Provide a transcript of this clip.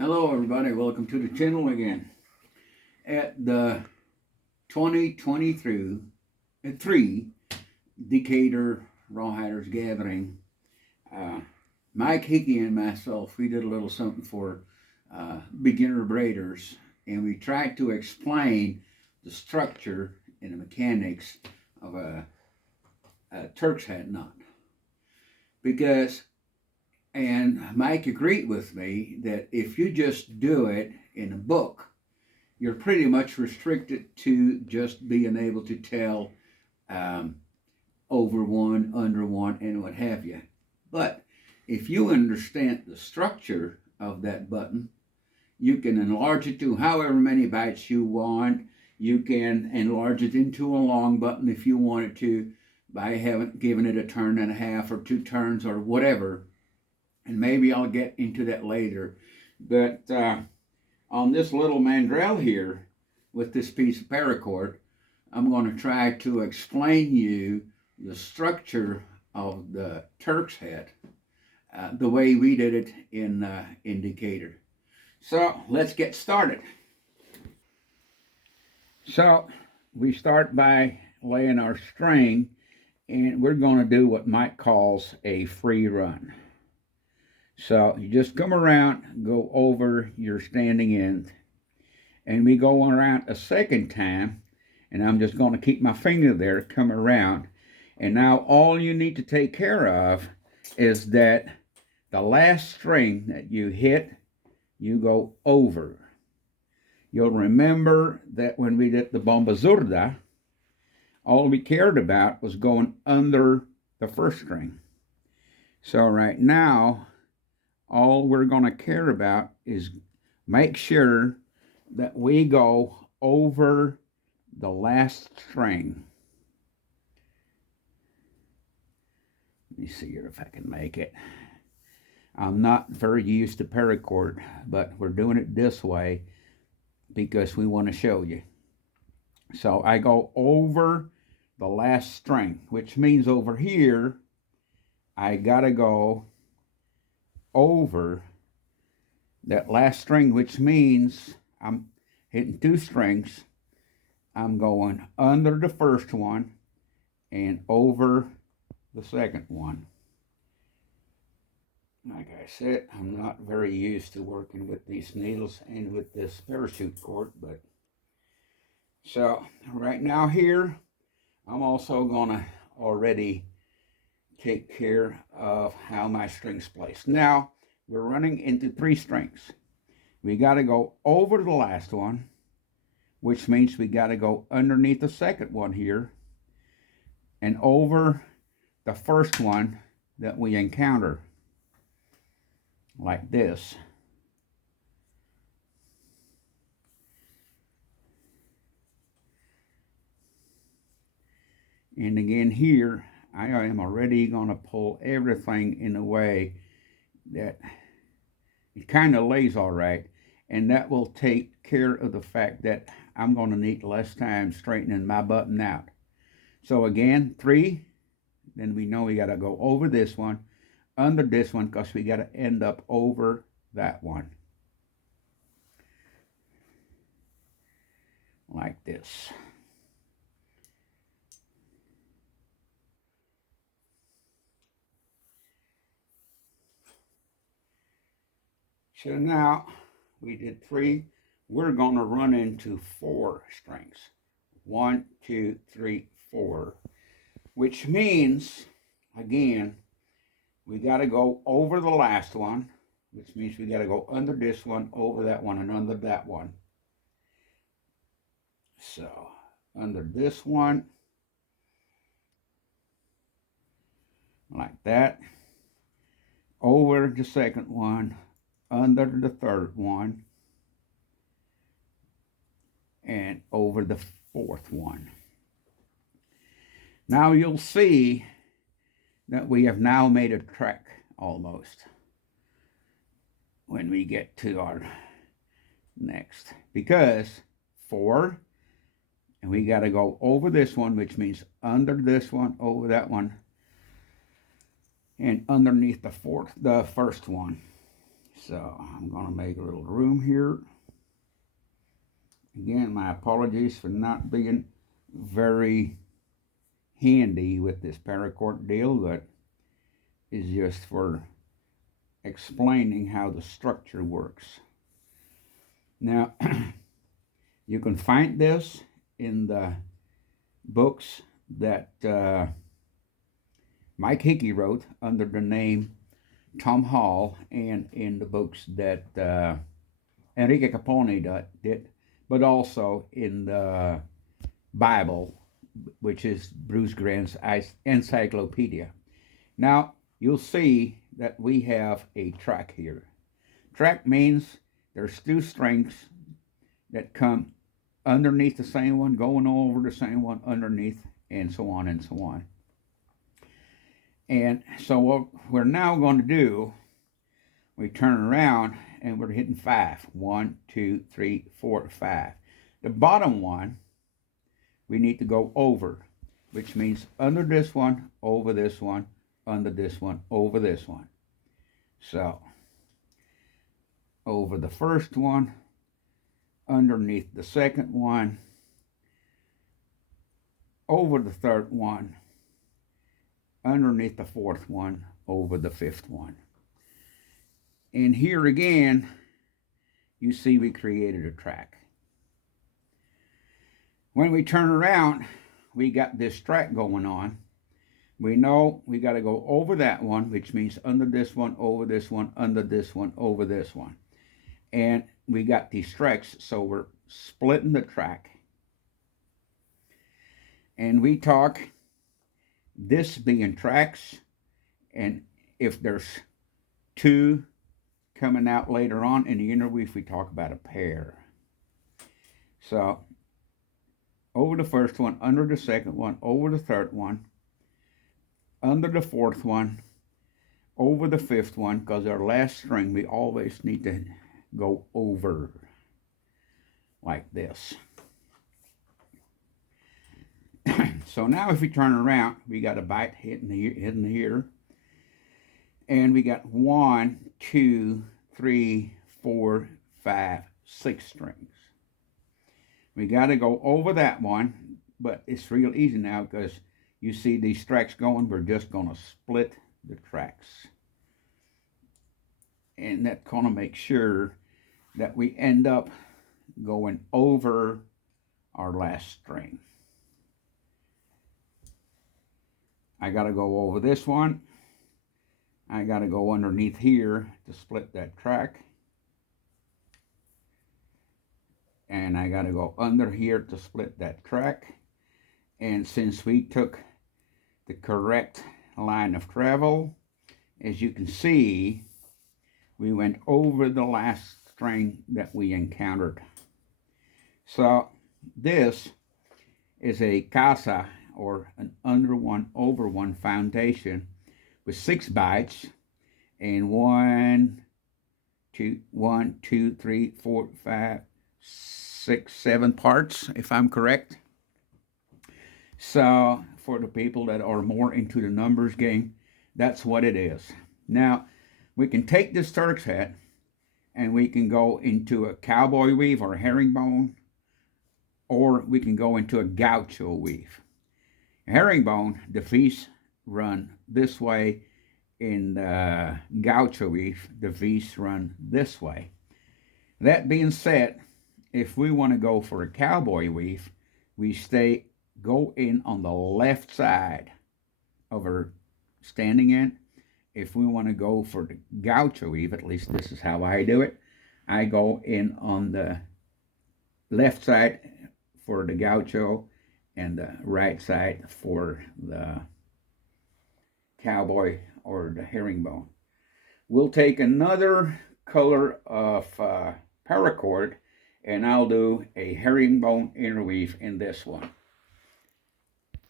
Hello everybody, welcome to the channel again. At the 2023 Decatur Rawhiders gathering, Mike Hickey and myself, we did a little something for beginner braiders, and we tried to explain the structure and the mechanics of a Turk's head knot. And Mike agreed with me that if you just do it in a book, you're pretty much restricted to just being able to tell over one, under one, and what have you. But if you understand the structure of that button, you can enlarge it to however many bights you want. You can enlarge it into a long button if you wanted to by giving it a turn and a half or 2 turns or whatever. And maybe I'll get into that later. But on this little mandrel here, with this piece of paracord, I'm going to try to explain you the structure of the Turk's head, the way we did it in Decatur. So let's get started. So we start by laying our string, and we're going to do what Mike calls a free run. So you just come around, go over your standing end, and we go around a second time, and I'm just going to keep my finger there, come around. And now all you need to take care of is that the last string that you hit, you go over. You'll remember that when we did the bomba zurda, all we cared about was going under the first string. So right now, all we're going to care about is make sure that we go over the last string. Let me see here if I can make it. I'm not very used to paracord, but we're doing it this way because we want to show you. So I go over the last string, which means over here, I got to go over that last string, which means I'm hitting 2 strings. I'm going under the first one and over the second one. Like I said, I'm not very used to working with these needles and with this parachute cord, but so right now here, I'm also gonna already take care of how my strings place. Now we're running into 3 strings. We got to go over the last one, which means we got to go underneath the second one here and over the first one that we encounter, like this. And again here, I am already going to pull everything in a way that it kind of lays all right, and that will take care of the fact that I'm going to need less time straightening my button out. So again, 3, then we know we got to go over this one, under this one, because we got to end up over that one. Like this. So now we did 3. We're going to run into 4 strings. 1, 2, 3, 4. Which means, again, we got to go over the last one, which means we got to go under this one, over that one, and under that one. So, under this one, like that, over the second one, under the third one, and over the fourth one. Now you'll see that we have now made a track almost when we get to our next, because 4, and we got to go over this one, which means under this one, over that one, and underneath the first one. So I'm going to make a little room here. Again, my apologies for not being very handy with this paracord deal, but it's just for explaining how the structure works. Now, you can find this in the books that Mike Hickey wrote under the name Tom Hall, and in the books that Enrique Capone did, but also in the Bible, which is Bruce Grant's encyclopedia. Now, you'll see that we have a track here. Track means there's two strings that come underneath the same one, going over the same one, underneath, and so on and so on. And so what we're now going to do, we turn around and we're hitting 5. 1, 2, 3, 4, 5. The bottom one, we need to go over, which means under this one, over this one, under this one, over this one. So, over the first one, underneath the second one, over the third one, underneath the fourth one, over the fifth one. And here again, you see we created a track. When we turn around, we got this track going on. We know we got to go over that one, which means under this one, over this one, under this one, over this one. And we got these tracks, so we're splitting the track. And we talk this being tracks, and if there's two coming out later on in the interweave, we talk about a pair. So over the first one, under the second one, over the third one, under the fourth one, over the fifth one, because our last string we always need to go over like this. So now if we turn around, we got a bight hitting here, and we got 1, 2, 3, 4, 5, 6 strings. We got to go over that one, but it's real easy now because you see these tracks going. We're just going to split the tracks, and that's going to make sure that we end up going over our last string. I got to go over this one. I got to go underneath here to split that track. And I got to go under here to split that track. And since we took the correct line of travel, as you can see, we went over the last string that we encountered. So this is a casa, or an under one, over one foundation with 6 bights and 1, 2, 3, 4, 5, 6, 7 parts, if I'm correct. So for the people that are more into the numbers game, that's what it is. Now, we can take this Turk's head and we can go into a cowboy weave or a herringbone, or we can go into a gaucho weave. Herringbone, the V's run this way. In the gaucho weave, the V's run this way. That being said, if we want to go for a cowboy weave, we go in on the left side of our standing end. If we want to go for the gaucho weave, at least this is how I do it, I go in on the left side for the gaucho and the right side for the cowboy or the herringbone. We'll take another color of paracord, and I'll do a herringbone interweave in this one.